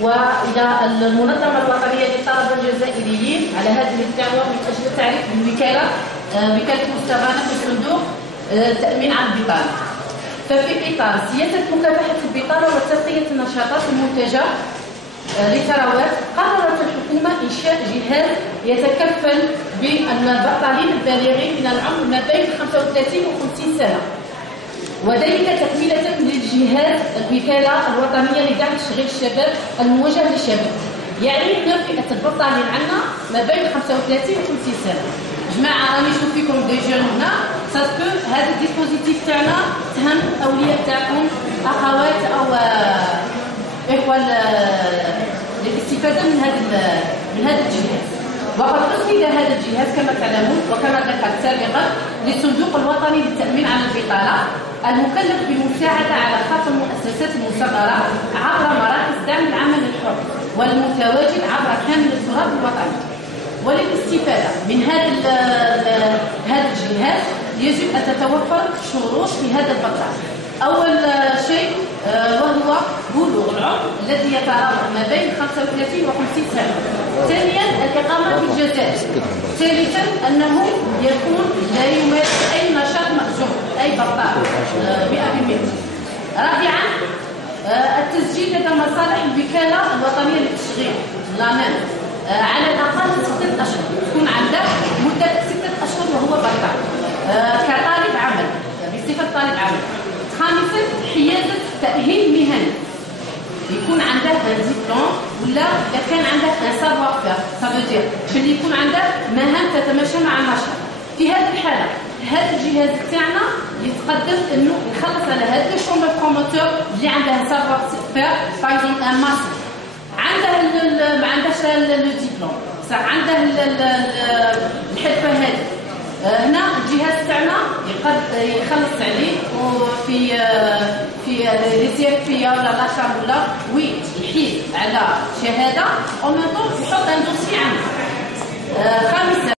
والى المنظمه الوطنيه للطلبه الجزائريين على هذه الدعوه من اجل التعريف بالوكاله وكاله مستغانه في صندوق التامين على البطاله. ففي اطار سياسه مكافحه البطاله وتنميه النشاطات المنتجه للثروات، قررت الحكومه انشاء جهاز يتكفل بالبطالين البالغين من العمر ما بين 35 و 50 سنه، وذلك تكمله للجهاز الوكاله الوطنيه لدعم تشغيل الشباب الموجه للشباب. يعني حنا فئه البطالين عندنا ما بين 35 و 50 سنه. جماعه راني نشوف فيكم دي جون هنا، ساسكو هذا الديسبوزيتيف تاعنا تهم اولياء تاعكم، اخوات او اخوه للاستفاده من هذا الجهاز. وقد أسند هذا الجهاز كما تعلمون وكما ذكرت سابقا للصندوق الوطني للتأمين على البطالة، المكلف بالمساعدة على خط المؤسسات المصغرة عبر مراكز دعم العمل الحر والمتواجد عبر كامل التراب الوطني. وللاستفادة من هذا الجهاز يجب أن تتوفر شروط في هذا البطال. أول شيء وهو بلوغ العمر الذي يتراوح ما بين 35 و 50 سنة. ثانيا الإقامة في الجزائر. ثالثا أنه يكون لا يمارس أي نشاط مأجور، أي بطال 100%. رابعا التسجيل لدى مصالح الوكالة الوطنية للتشغيل لانام على الأقل 6 أشهر، تكون عنده مدة 6 أشهر وهو بطال كطالب عمل بصفة طالب عمل. خامسا حيازة تأهيل مهني، يكون عنده ديبلوم ولا اذا كان عنده ان سافوار فير، صافودير باللي يكون عنده مهام تتماشى مع النشاط. في هذه الحاله هذا الجهاز تاعنا يتقدم انه يخلص على هذا الشومبر بروموتور اللي عنده سافوار فير، باغ اكزومبل ان ماستر، عنده ما عندهاش لو ديبلوم، صح عنده الحرفه هذه. هنا الجهاز تاعنا يخلص عليه في لي سيرفيا ولا لاشام ولا وي يحيد على شهاده او ميم طون يحط ان دوسي عنده. خامسا